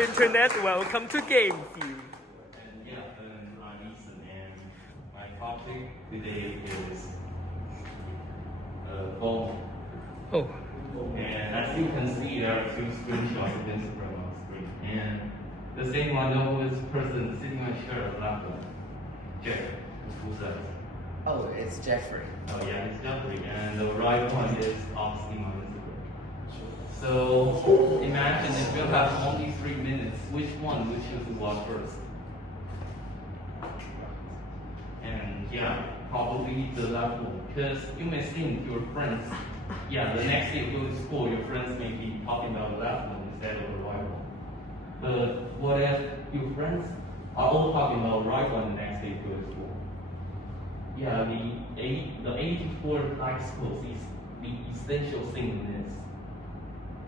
internet. Welcome to Game View. And yeah, I'm Ethan, and my topic today is phone. Oh, And as you can see, there are two screenshots of Instagram on the screen. And the same one of this person sitting on a chair left one. Jeff, who's that? Oh, it's Jeffrey. Oh yeah, it's Jeffrey. And the right one is Oxy on Instagram. So imagine if you have only 3 minutes, which one would you choose to watch first? And yeah, probably the left one, because you may think your friends, yeah, the next day you go to school, your friends may be talking about the left one instead of the right one. But what if your friends are all talking about the right one the next day you go to school? Yeah, the 84 likes post is the essential thing in this.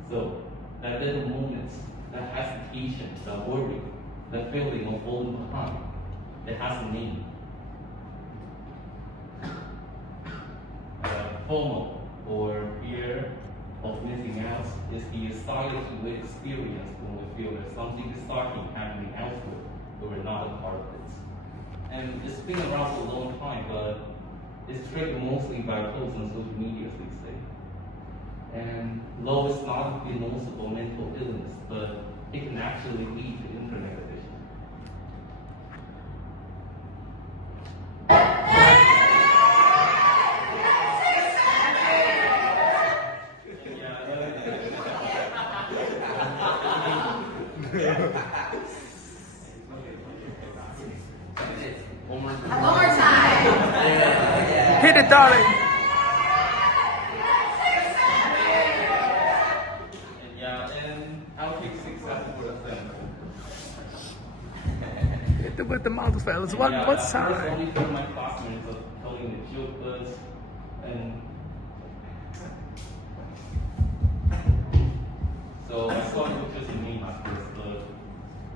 So that little moments, that hesitation, that worry, that feeling of falling behind, it has a meaning. FOMO, or fear of missing out, is the anxiety we experience when we feel that something exciting happening elsewhere, but we're not a part of it. And it's been around for a long time, but it's triggered mostly by posts on social media these days. And though it's not a noticeable mental illness, but it can actually lead to internet addiction. One more time. hit it, darling. And I'll take 6 seconds for the film. Hit it with the mouth, fellas. What I was time? only for my classmates of telling the joke, and so I thought it was just a meme at first,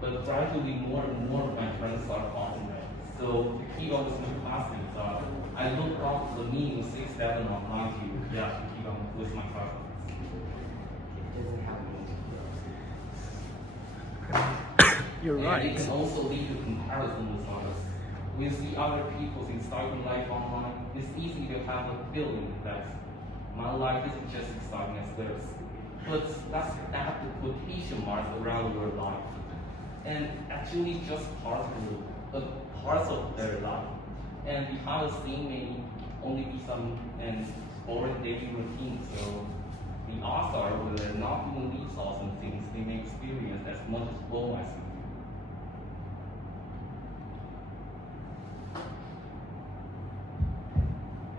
but gradually more and more of my friends started talking about it. So to keep on with my classmates, I looked up the meme 6, 7 online to keep on with my classmates. It doesn't have You're And right. it can also lead to comparison with others. When you see other people's exciting life online, it's easy to have a feeling that my life isn't just exciting as theirs. But let's add the quotation marks around your life. And actually just parts of their life. And behind the scene may only be some boring daily routine. So the odds are when they're not doing these awesome things, they may experience as much as FOMO as you do.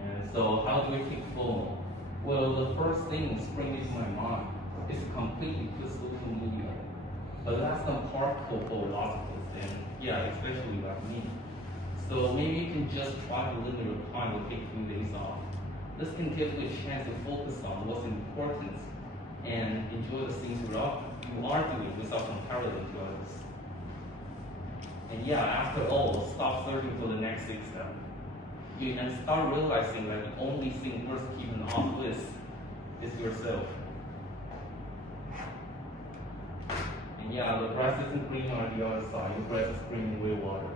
And so how do we kick FOMO? Well, the first thing springing into my mind is to completely quit social media. But that's not hardcore for a lot of us, and yeah, especially like me. So maybe you can just try to limit your time to take 2 days off. This can give you a chance to focus on what's important and enjoy the things you are doing without comparing them to others. And yeah, after all, stop searching for the next big step. And start realizing that the only thing worth keeping on with is yourself. And yeah, the grass isn't green on the other side, your grass is green in real water.